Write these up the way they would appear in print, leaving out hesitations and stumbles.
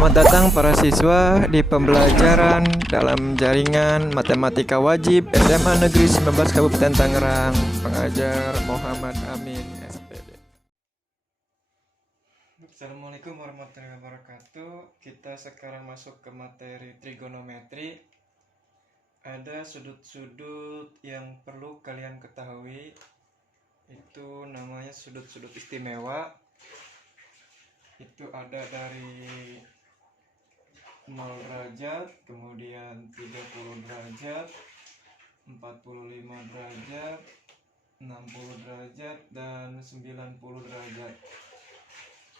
Selamat datang para siswa di pembelajaran dalam jaringan Matematika Wajib SMA Negeri 19 Kabupaten Tangerang. Pengajar Muhammad Amin, SPD. Assalamualaikum warahmatullahi wabarakatuh. Kita sekarang masuk ke materi trigonometri. Ada sudut-sudut yang perlu kalian ketahui. Itu namanya sudut-sudut istimewa. Itu ada dari 0 derajat, kemudian 30 derajat, 45 derajat, 60 derajat, dan 90 derajat.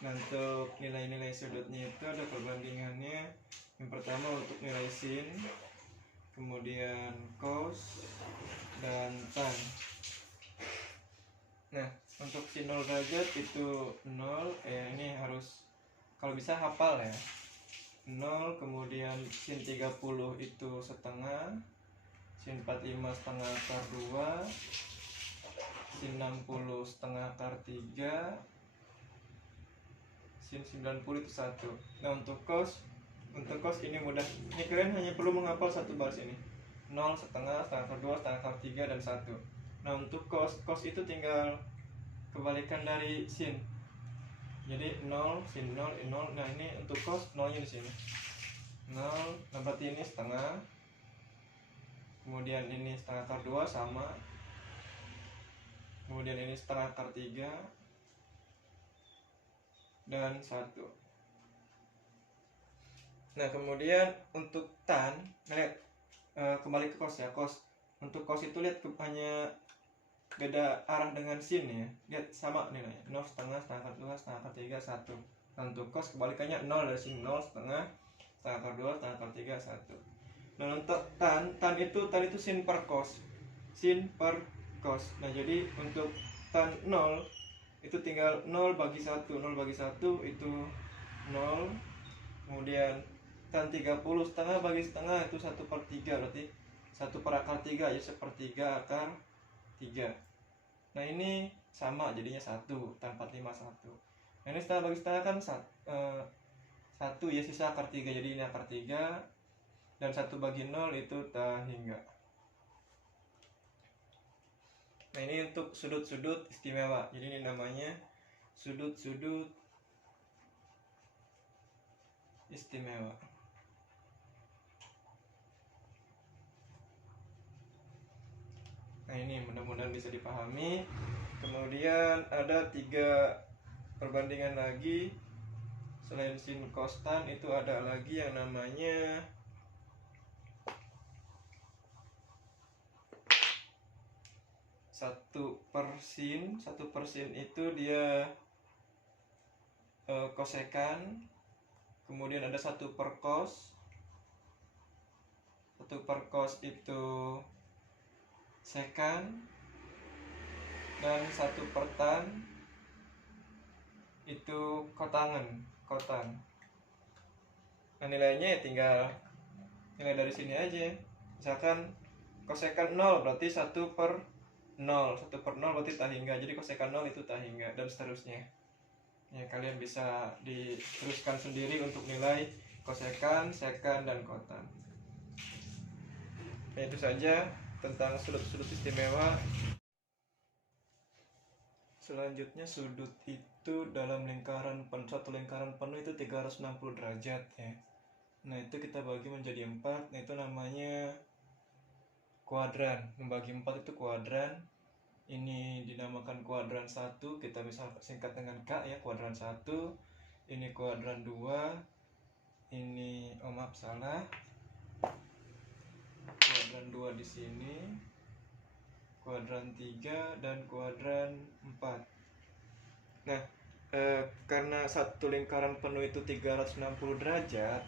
Nah, untuk nilai-nilai sudutnya itu ada perbandingannya. Yang pertama untuk nilai sin, kemudian cos, dan tan. Nah, untuk sin 0 derajat itu 0, ini harus kalau bisa hafal ya. 0, kemudian sin 30 itu setengah, sin 45 setengah akar 2, sin 60 setengah akar 3, sin 90 itu 1. Nah, untuk cos ini mudah. Ini kalian hanya perlu menghafal satu baris ini. 0, setengah akar 2, setengah akar 3, dan 1. Nah, untuk cos itu tinggal kebalikan dari sin. Jadi 0, sin 0, 0. Nah, ini untuk cos 0-nya di sini. 0, nah berarti ini setengah. Kemudian ini setengah akar 2 sama. Kemudian ini setengah akar 3 dan 1. Nah, kemudian untuk tan, lihat kembali ke cos ya. Untuk cos itu lihat hanya beda arah dengan sin ya. Lihat sama nilainya. 0, setengah akar 2, setengah akar 3, 1. Nah, untuk cos kebalikannya 0 dari sin. 0, setengah akar 2, setengah akar 3, 1. Nah, untuk tan itu sin per cos. Sin per cos. Nah, jadi untuk tan 0 itu tinggal 0 bagi 1. 0 bagi 1 itu 0. Kemudian tan 30 setengah bagi setengah itu 1/3, berarti 1 per akar 3 ya, 1/3 akar 3. Nah, ini sama jadinya 1, tan 45 1. Nah, ini setengah bagi setengah kan 1 ya, sisa akar 3, jadi ini akar 3. Dan 1 bagi 0 itu tak hingga. Nah, ini untuk sudut-sudut istimewa. Jadi ini namanya sudut-sudut istimewa. Nah, ini mudah-mudahan bisa dipahami. Kemudian ada 3 perbandingan lagi. Selain sin cos tan itu ada lagi yang namanya satu per sin itu dia kosekan. Kemudian ada 1 per cos. 1 per cos itu sekan. Dan 1 per tan itu kotan. Nah, nilainya ya tinggal nilai dari sini aja. Misalkan kosekan 0 berarti 1 per 0. 1 per 0 berarti tak hingga. Jadi kosekan 0 itu tak hingga, dan seterusnya. Ya, kalian bisa diteruskan sendiri untuk nilai kosekan, sekan, dan kotan. Nah, itu saja tentang sudut-sudut istimewa. Selanjutnya, sudut itu dalam satu lingkaran penuh itu 360 derajat ya. Nah, itu kita bagi menjadi 4. Nah, itu namanya kuadran. Membagi 4 itu kuadran. Ini dinamakan kuadran 1, kita bisa singkat dengan K ya, kuadran 1. Ini kuadran 2. Ini maaf salah. Kuadran 2 di sini. Kuadran 3 dan kuadran 4. Nah, karena satu lingkaran penuh itu 360 derajat,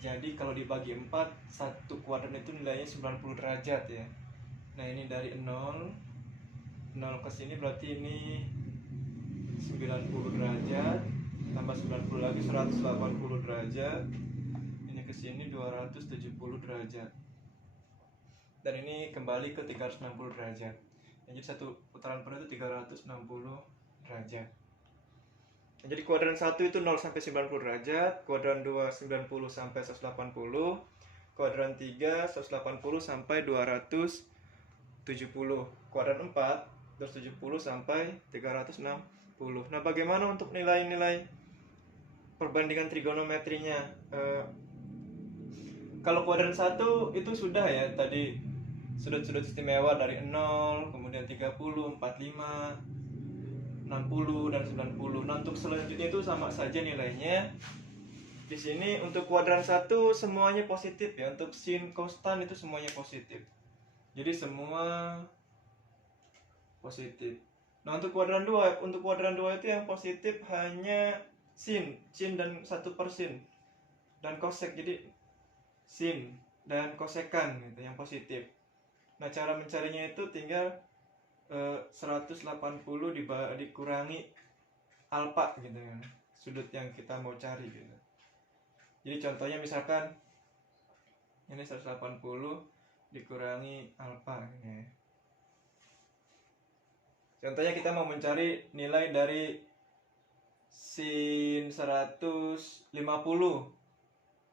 jadi kalau dibagi 4, satu kuadran itu nilainya 90 derajat ya. Nah, ini dari 0 ke sini berarti ini 90 derajat, tambah 90 lagi 180 derajat. Ini ke sini 270 derajat. Dan ini kembali ke 360 derajat. Jadi satu putaran penuh itu 360 derajat. Jadi kuadran 1 itu 0 sampai 90 derajat, kuadran 2 90 sampai 180, kuadran 3 180 sampai 270, kuadran 4 270 sampai 360. Nah, bagaimana untuk nilai-nilai perbandingan trigonometrinya? Kalau kuadran 1 itu sudah ya, tadi sudut-sudut istimewa dari 0, kemudian 30, 45, 60 dan 90. Nah, untuk selanjutnya itu sama saja nilainya. Di sini untuk kuadran 1 semuanya positif ya. Untuk sin, cos, tan itu semuanya positif. Jadi semua positif. Nah, untuk kuadran 2 itu yang positif hanya sin dan 1/sin dan cosec. Jadi sin dan kosekan gitu yang positif. Nah, cara mencarinya itu tinggal 180 dikurangi alfa gitu kan, sudut yang kita mau cari gitu. Jadi contohnya misalkan ini 180 dikurangi alfa gitu ya. Contohnya kita mau mencari nilai dari sin 150.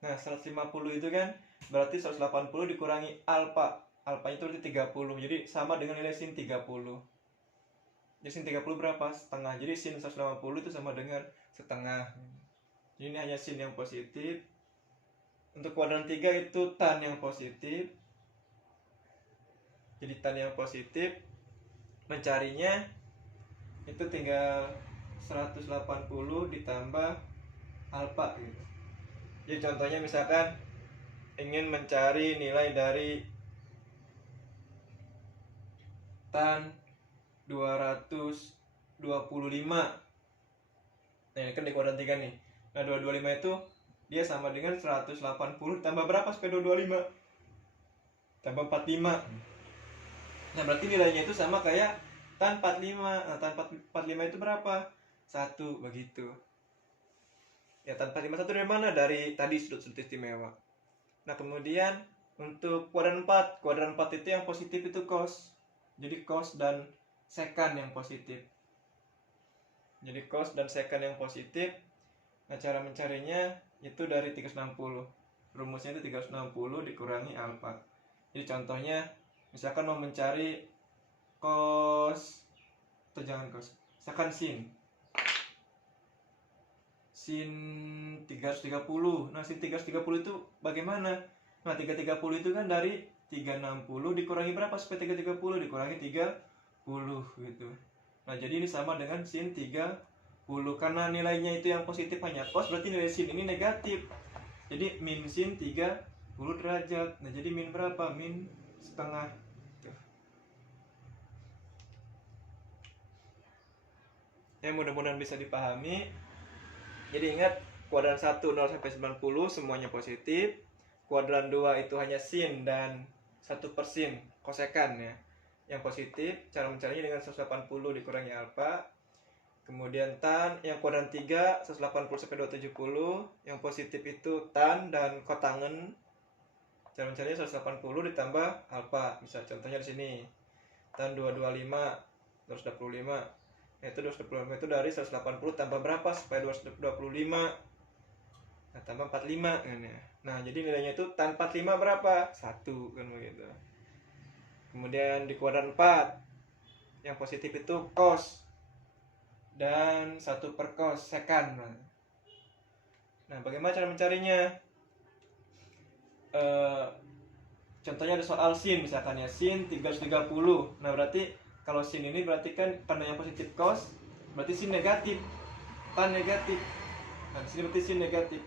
Nah, 150 itu kan berarti 180 dikurangi alfa. Alfa itu berarti 30. Jadi sama dengan nilai sin 30. Jadi sin 30 berapa? Setengah. Jadi sin 150 itu sama dengan setengah. Jadi ini hanya sin yang positif. Untuk kuadran 3 itu tan yang positif. Jadi tan yang positif, mencarinya itu tinggal 180 ditambah alfa gitu. Jadi contohnya misalkan ingin mencari nilai dari tan 225. Nah, ini kan di kuadran 3 nih. Nah, 225 itu dia sama dengan 180 tambah berapa supaya 225? Tambah 45. Nah, berarti nilainya itu sama kayak tan 45. Nah, tan 45 itu berapa? 1 begitu. Ya, tan 45 satu dari mana? Dari tadi sudut-sudut istimewa. Nah, kemudian untuk kuadran 4 itu yang positif itu cos. Jadi cos dan sekan yang positif. Jadi cos dan sekan yang positif. Nah, cara mencarinya itu dari 360. Rumusnya itu 360 dikurangi alfa. Jadi contohnya misalkan mau mencari cos, atau jangan cos, misalkan sin 330. Nah, sin 330 itu bagaimana? Nah, 330 itu kan dari 360 dikurangi berapa supaya 330? Dikurangi 30 gitu. Nah, jadi ini sama dengan sin 30. Karena nilainya itu yang positif hanya cos, berarti nilai sin ini negatif. Jadi min sin 30 derajat. Nah, jadi min berapa? Min setengah. Ya, mudah-mudahan bisa dipahami. Jadi ingat, kuadran 1 0 sampai 90 semuanya positif. Kuadran 2 itu hanya sin dan 1/sin kosekan ya, yang positif. Cara mencarinya dengan 180 dikurangi alfa. Kemudian tan yang kuadran 3 180 sampai 270, yang positif itu tan dan kotangen. Cara mencarinya 180 ditambah alfa. Bisa contohnya di sini. Tan 225 225. Itu 225 itu dari 180 tambah berapa supaya 225? Nah, tambah 45 kan ya. Nah, jadi nilainya itu tan 45 berapa? 1 kan begitu. Kemudian di kuadran 4 yang positif itu cos dan 1/cos sekan. Nah, bagaimana cara mencarinya? Contohnya ada soal sin misalkan ya, sin 330. Nah, berarti kalau sin ini berarti kan tanda yang positif cos, berarti sin negatif, tan negatif. Nah, di sini berarti sin negatif.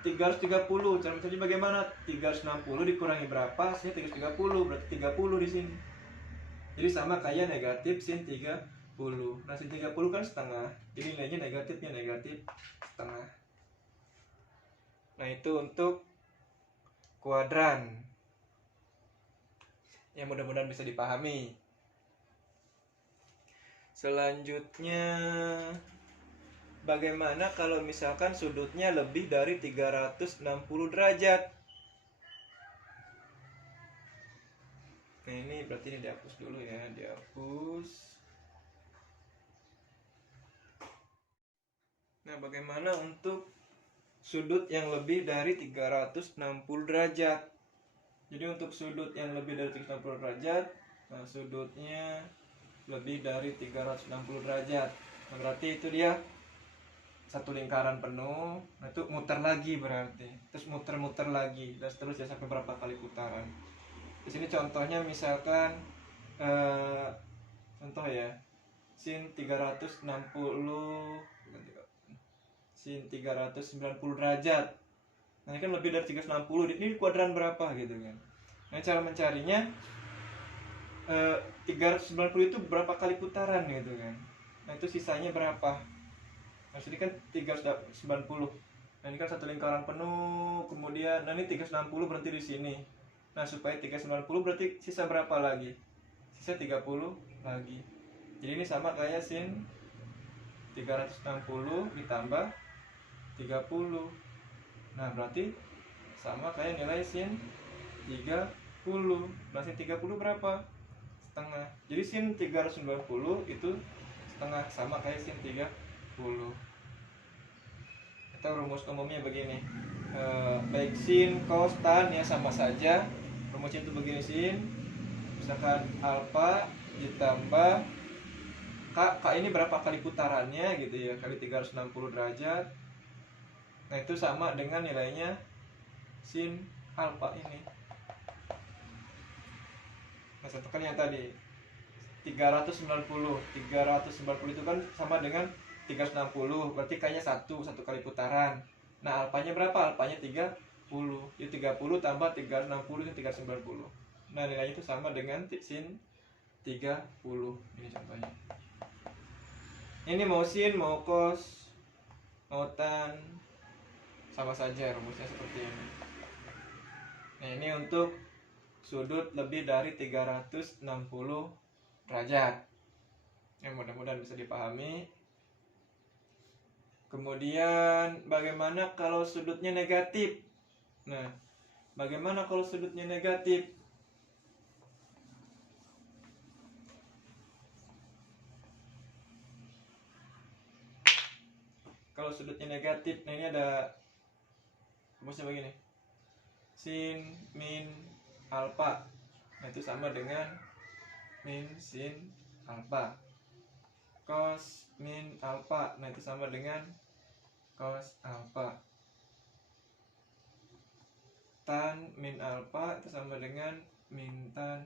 330, cara mencari bagaimana? 360 dikurangi berapa? Sin 330, berarti 30 di sini. Jadi sama kayak negatif sin 30. Nah, sin 30 kan setengah. Jadi nilainya negatifnya negatif setengah. Nah, itu untuk kuadran. Ya, mudah-mudahan bisa dipahami. Selanjutnya, bagaimana kalau misalkan sudutnya lebih dari 360 derajat? Nah, ini berarti ini dihapus dulu ya, dihapus. Nah, bagaimana untuk sudut yang lebih dari 360 derajat? Jadi untuk sudut yang lebih dari 360 derajat, nah sudutnya lebih dari 360 derajat. Nah, berarti itu dia satu lingkaran penuh. Nah, itu muter lagi berarti. Terus muter-muter lagi dan seterusnya sampai berapa kali putaran. Di sini contohnya misalkan contoh ya. Sin 360 sin 390 derajat. Nah, ini kan lebih dari 360. Ini kuadran berapa gitu kan. Nah, cara mencarinya 390 itu berapa kali putaran gitu kan. Nah, itu sisanya berapa? Nah, sini kan 390. Nah, ini kan satu lingkaran penuh, kemudian nah ini 360 berarti di sini. Nah, supaya 390 berarti sisa berapa lagi? Sisa 30 lagi. Jadi ini sama kayak sin 360 ditambah 30. Nah, berarti sama kayak nilai sin 30. Nah, sin 30 berapa? Setengah. Jadi sin 390 itu setengah, sama kayak sin 30. Kita rumus umumnya begini. Baik sin, cos, tan ya sama saja. Rumusnya itu begini, sin misalkan alfa ditambah K ini berapa kali putarannya gitu ya, kali 360 derajat. Nah, itu sama dengan nilainya sin alfa ini. Nah, contohkan yang tadi 390 itu kan sama dengan 360, berarti kayaknya satu kali putaran. Nah, alfanya berapa? Alfanya 30. Jadi 30 tambah 360 itu 390. Nah, nilainya itu sama dengan sin 30. Ini contohnya. Ini mau sin, mau cos, mau tan, sama saja rumusnya seperti ini. Nah, ini untuk sudut lebih dari 360 derajat. Ya, mudah-mudahan bisa dipahami. Kemudian bagaimana kalau sudutnya negatif? Nah, bagaimana kalau sudutnya negatif? Kalau sudutnya negatif, nah ini ada rumusnya begini. Sin min alfa. Nah, itu sama dengan min sin alfa. Cos min alfa. Nah, itu sama dengan cos alfa. Tan min alfa itu sama dengan min tan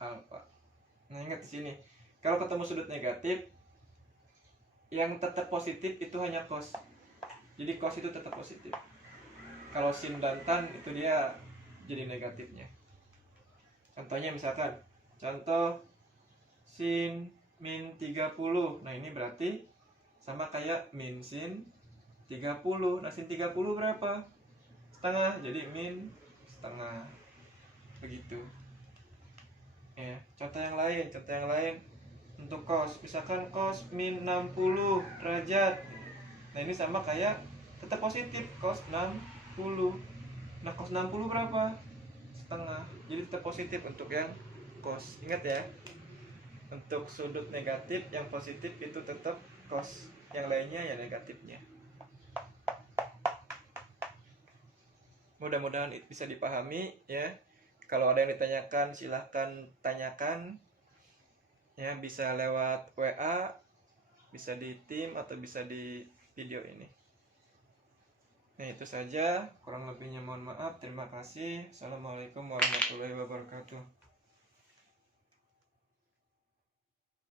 alfa. Nah, ingat di sini, kalau ketemu sudut negatif, yang tetap positif itu hanya cos. Jadi cos itu tetap positif. Kalau sin dan tan itu dia jadi negatifnya. Contohnya misalkan, contoh sin min 30. Nah, ini berarti sama kayak min sin 30. Nah, sin 30 berapa? Setengah. Jadi min setengah. Begitu. Ya, contoh yang lain untuk cos, misalkan cos min 60 derajat. Nah, ini sama kayak tetap positif, cos 60. Nah, cos 60 berapa? Setengah. Jadi tetap positif untuk yang cos. Ingat ya, untuk sudut negatif yang positif itu tetap cos, yang lainnya ya negatifnya. Mudah-mudahan bisa dipahami ya. Kalau ada yang ditanyakan silahkan tanyakan ya, bisa lewat WA, bisa di tim, atau bisa di video ini. Nah, itu saja, kurang lebihnya mohon maaf. Terima kasih. Assalamualaikum warahmatullahi wabarakatuh.